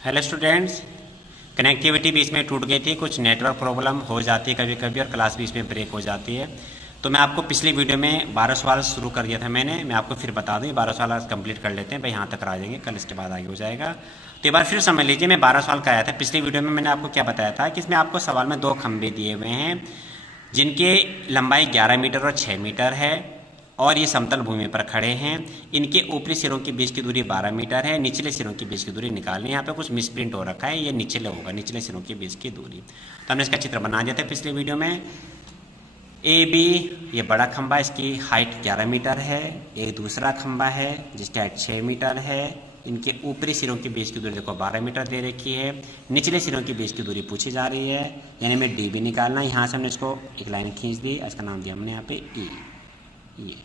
Hello students, connectivity बीच में टूट गई थी, कुछ नेटवर्क प्रॉब्लम हो जाती है कभी कभी और क्लास बीच में ब्रेक हो जाती है। तो मैं आपको पिछली वीडियो में 12 सवाल शुरू कर दिया था मैं आपको फिर बता दूँ 12 सवाल आज कंप्लीट कर लेते हैं भाई, यहाँ तक आ जाएंगे, कल इसके बाद आगे हो जाएगा। तो एक बार फिर समझ लीजिए, मैं 12 सवाल कराया था पिछली वीडियो में। मैंने आपको क्या बताया था कि इसमें आपको सवाल में 2 खंभे दिए हुए हैं जिनके लंबाई 11 मीटर और 6 मीटर है और ये समतल भूमि पर खड़े हैं। इनके ऊपरी सिरों के बीच की दूरी 12 मीटर है, निचले सिरों के बीच की दूरी निकालनी। यहाँ पे कुछ मिसप्रिंट हो रखा है, ये निचले होगा, निचले सिरों के बीच की दूरी। तो हमने इसका चित्र बना दिया था पिछली वीडियो में। ए बी ये बड़ा खंभा, इसकी हाइट 11 मीटर है। एक दूसरा खंभा है जिसकी हाइट 6 मीटर है। इनके ऊपरी सिरों के बीच की दूरी देखो 12 मीटर दे रखी है, निचले सिरों के बीच की दूरी पूछी जा रही है, यानी हमें डी बी निकालना है। यहाँ से हमने इसको एक लाइन खींच दी, इसका नाम दिया हमने यहाँ पे ई, ये,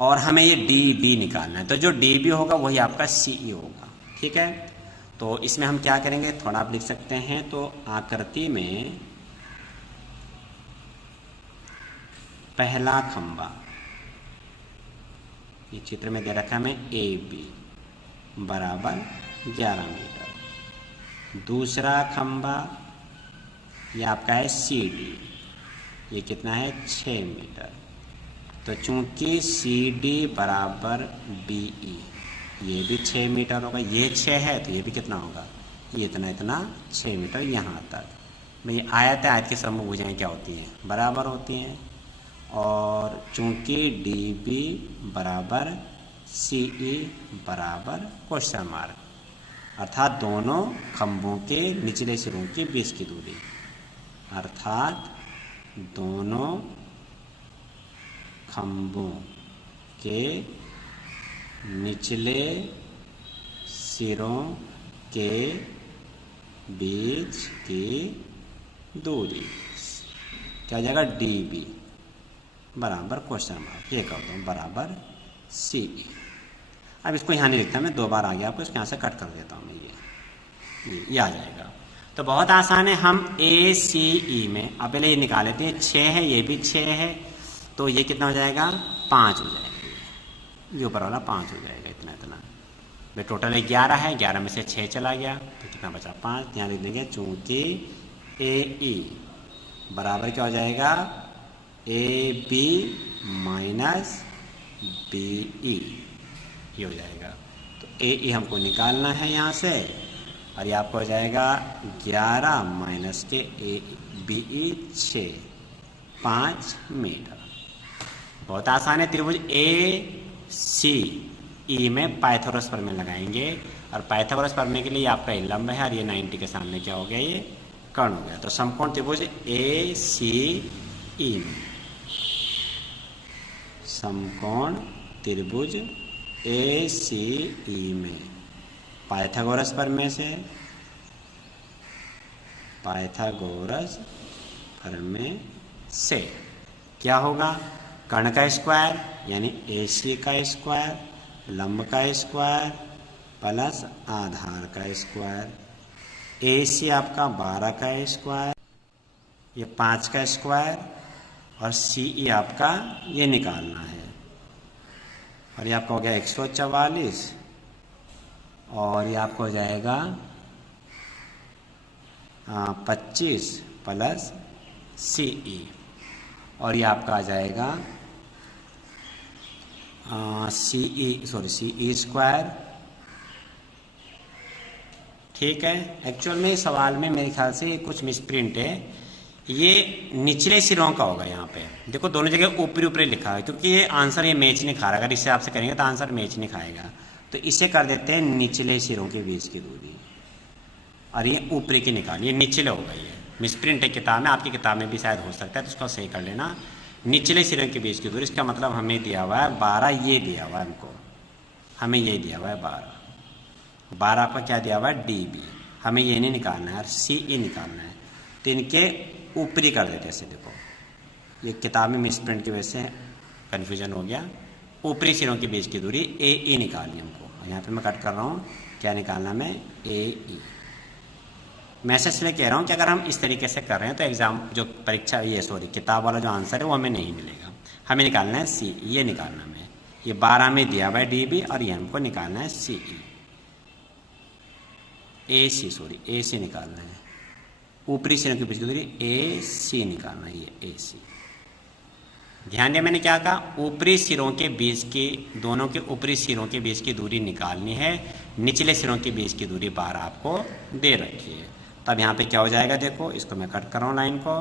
और हमें ये डी बी निकालना है। तो जो डी बी होगा वही आपका सी ई होगा, ठीक है। तो इसमें हम क्या करेंगे, थोड़ा आप लिख सकते हैं। तो आकृति में पहला खंबा, ये चित्र में दे रखा है हमें ए बी बराबर 11 मीटर। दूसरा खंबा ये आपका है सी डी, ये कितना है 6 मीटर। तो चूंकि सी डी बराबर बी ई, ये भी 6 मीटर होगा, ये 6 है तो ये भी कितना होगा, ये इतना इतना 6 मीटर यहाँ तक। भाई आयत है, आयत की समूह भुजाएं क्या होती हैं, बराबर होती हैं। और चूंकि डी बी बराबर सी ई बराबर क्वेश्चन मार्क, अर्थात दोनों खंभों के निचले सिरों के बीच की दूरी, अर्थात दोनों खंभों के निचले सिरों के बीच की दूरी क्या हो जाएगा, डी बी बराबर क्वेश्चन मार्क, ये कर दो बराबर सी ई। अब इसको यहाँ नहीं लिखता मैं, 2 बार आ गया आपको, इसको यहाँ से कट कर देता हूँ मैं, ये आ जाएगा। तो बहुत आसान है। हम ए सी ई में अब पहले ये निकाल लेते हैं, 6 है, ये भी 6 है, तो ये कितना हो जाएगा, 5 हो जाएगा, ये ऊपर वाला 5 हो जाएगा, इतना इतना। भाई टोटल 11 है, 11 में से 6 चला गया तो कितना बचा, 5। यहाँ लिख देंगे चूंकि ए ई बराबर क्या हो जाएगा, A B minus B E, ये हो जाएगा। तो ए ई हमको निकालना है यहाँ से, और ये आपको हो जाएगा 11 माइनस के ए बी ई 6, 5 मीटर। बहुत आसान है। त्रिभुज ए सी ई में पाइथागोरस प्रमेय लगाएंगे, और पाइथागोरस प्रमेय के लिए आपका ये लंब है और ये 90 के सामने क्या हो गया, ये कर्ण हो गया। तो समकोण त्रिभुज ए सी ई में, समकोण त्रिभुज ए सी ई में पाइथागोरस प्रमेय से, पाइथागोरस प्रमेय से क्या होगा, कर्ण का स्क्वायर यानी ए सी का स्क्वायर, लंब का स्क्वायर प्लस आधार का स्क्वायर। ए सी आपका 12 का स्क्वायर, ये 5 का स्क्वायर, और सी ई आपका ये निकालना है, और ये आपका हो गया 144, और ये आपको हो जाएगा 25 प्लस सी ई, और ये आपका आ जाएगा सी ई स्क्वायर, ठीक है। एक्चुअल में सवाल में मेरे ख्याल से कुछ मिसप्रिंट है, ये निचले सिरों का होगा। यहाँ पे देखो दोनों जगह ऊपरी ऊपरी लिखा है, क्योंकि ये आंसर ये मैच नहीं खा रहा। अगर इससे आपसे करेंगे तो आंसर मैच नहीं खाएगा, तो इसे कर देते हैं निचले सिरों के बीच की दूरी, और ये ऊपरी की निकालिए, निचले होगा। ये मिसप्रिंट है किताब में, आपकी किताब में भी शायद हो सकता है, तो उसको सही कर लेना। निचले सिरों के बीच की दूरी, इसका मतलब हमें दिया हुआ है 12, ये दिया हुआ है हमको, हमें ये दिया हुआ है 12 पर क्या दिया हुआ है, डी बी, हमें ये नहीं निकालना है और सी ई निकालना है। तो इनके ऊपरी कर देते ऐसे, देखो ये किताब में मिसप्रिंट की वजह से कन्फ्यूजन हो गया। ऊपरी सिरों के बीच की दूरी ए ई निकालनी हमको, यहाँ पे मैं कट कर रहा हूँ, क्या निकालना मैं, ए ई। मैसेज इसलिए कह रहा हूँ कि अगर हम इस तरीके से कर रहे हैं तो एग्ज़ाम जो परीक्षा किताब वाला जो आंसर है वो हमें नहीं मिलेगा। हमें निकालना है सी, ये निकालना है, ये 12 में दिया हुआ है डी बी, और ये हमको निकालना है सी ई। ए सी निकालना है, ऊपरी सिरों के बीच की दूरी ए सी निकालना है, ये ए सी। ध्यान दिया मैंने क्या कहा, ऊपरी सिरों के बीच की, दोनों के ऊपरी सिरों के बीच की दूरी निकालनी है, निचले सिरों के बीच की दूरी 12 आपको दे रखी है। तब यहाँ पे क्या हो जाएगा, देखो इसको मैं कट कर रहा हूँ लाइन को,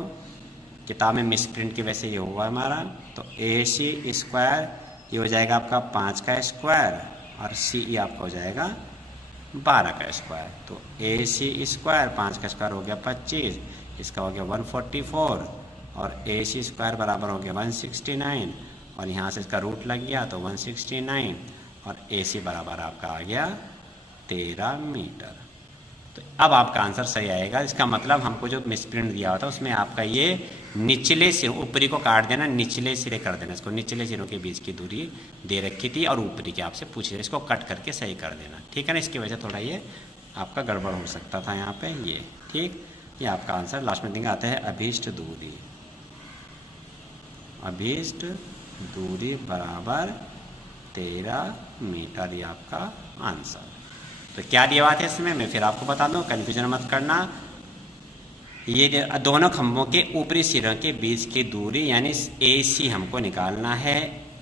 किताब में मिस प्रिंट की वजह से ये हुआ हमारा। तो ए सी स्क्वायर ये हो जाएगा आपका 5 का स्क्वायर और सी ई आपका हो जाएगा 12 का स्क्वायर। तो ए सी स्क्वायर 5 का स्क्वायर हो गया 25, इसका हो गया 144 और ए सी स्क्वायर बराबर हो गया 169 और यहाँ से इसका रूट लग गया तो 169 और ए सी बराबर आपका आ गया 13 मीटर। तो अब आपका आंसर सही आएगा। इसका मतलब हमको जो मिसप्रिंट दिया हुआ था उसमें आपका ये निचले सिरों, ऊपरी को काट देना, निचले सिरे कर देना, इसको निचले सिरों के बीच की दूरी दे रखी थी और ऊपरी के आपसे पूछ रहे, इसको कट करके सही कर देना, ठीक है ना। इसकी वजह थोड़ा ये आपका गड़बड़ हो सकता था यहाँ पे ये, ठीक। ये आपका आंसर लास्ट में देंगे आता है अभीष्ट दूरी, अभीष्ट दूरी बराबर 13 मीटर, ये आपका आंसर। तो क्या दिया हुआ था इसमें, मैं फिर आपको बता दूं, कन्फ्यूजन मत करना। ये दोनों खंभों के ऊपरी सिरों के बीच की दूरी यानी ए सी हमको निकालना है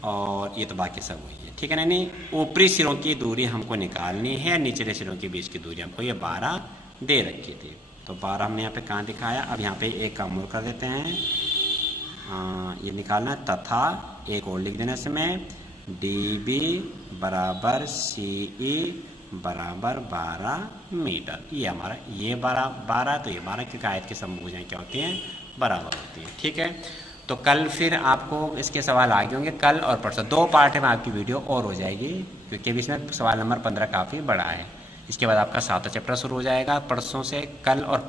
और ये तो बाकी सब हुई है, ठीक है ना। नहीं, ऊपरी सिरों की दूरी हमको निकालनी है, निचले सिरों के बीच की दूरी हमको ये 12 दे रखी थी। तो 12 हमने यहाँ पे कहाँ दिखाया, अब यहाँ पे एक काम और कर देते हैं, ये निकालना तथा एक और लिख देना इसमें, डी बी बराबर सी ई बराबर 12 मीटर। ये हमारा ये 12 तो ये 12 की आयत की समभुजाएं क्या होती हैं, बराबर होती हैं, ठीक है। तो कल फिर आपको इसके सवाल आगे होंगे, कल और परसों 2 पार्ट में आपकी वीडियो और हो जाएगी, क्योंकि इसमें सवाल नंबर 15 काफ़ी बड़ा है। इसके बाद आपका 7वां चैप्टर शुरू हो जाएगा परसों से, कल और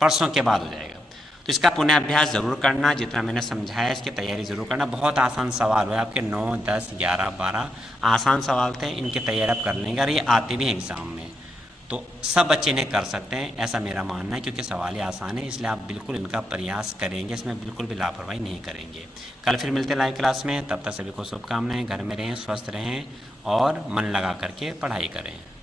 परसों के बाद हो जाएगा। तो इसका पुनः अभ्यास ज़रूर करना, जितना मैंने समझाया इसकी तैयारी ज़रूर करना। बहुत आसान सवाल हुए आपके 9, 10, 11, 12 आसान सवाल थे, इनकी तैयारी आप कर लेंगे और ये आते भी हैं एग्ज़ाम में, तो सब बच्चे इन्हें कर सकते हैं, ऐसा मेरा मानना है, क्योंकि सवाल आसान है, इसलिए आप बिल्कुल इनका प्रयास करेंगे, इसमें बिल्कुल भी लापरवाही नहीं करेंगे। कल फिर मिलते हैं लाइव क्लास में, तब तक सभी को शुभकामनाएं, घर में रहें, स्वस्थ रहें और मन लगा करके पढ़ाई करें।